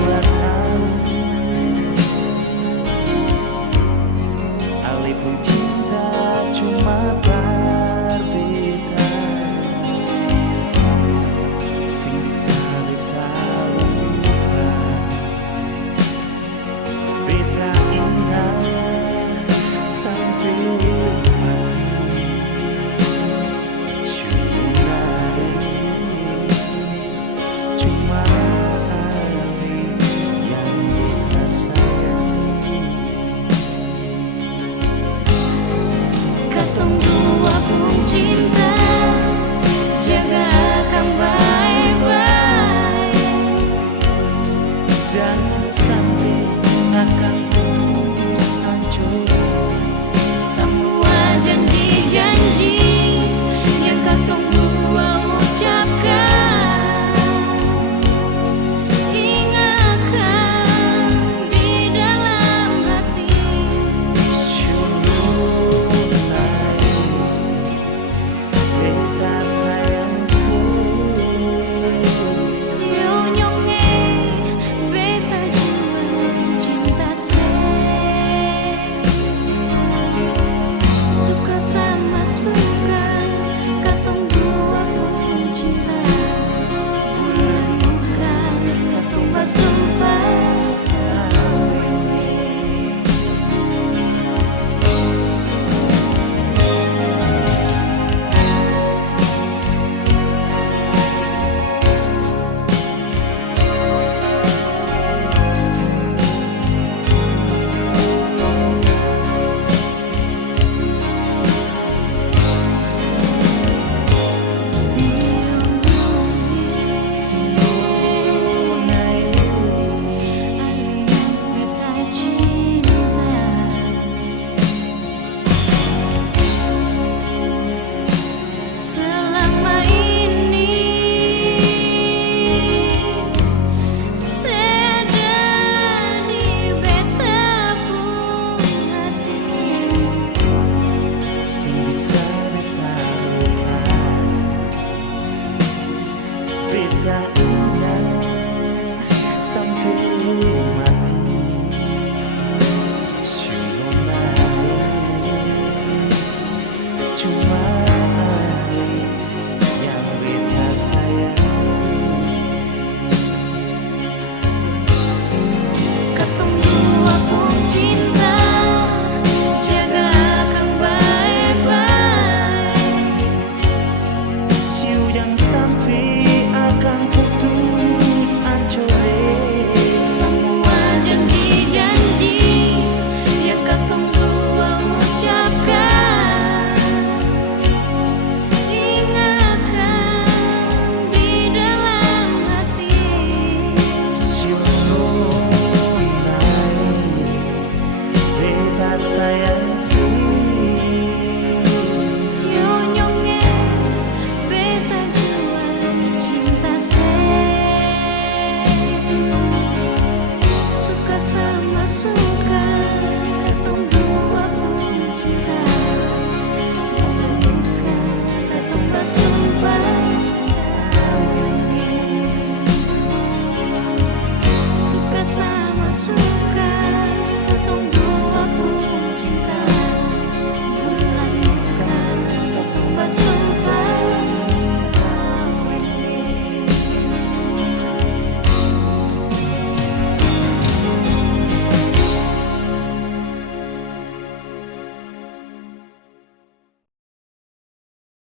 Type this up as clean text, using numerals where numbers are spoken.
curhatan, alipun cinta cuma berbeda, sing bisa ditalukan. Beta ingat sampai mati, cuma yang beta sayangi. Katong dua pun cinta, jaga akan baik-baik. Jangan sampai akan putus hancur. Semua janji-janji yang katong dua ucapkan, ingatkan di dalam hati. Sungguh naik, beta sayang Siunyongnya beta jual cinta suka sama suka, katong dua pun cinta. Bulan bukan katong bersumpah. Selama ini saya di beta pun hati. sing bisa ditalukan. Beta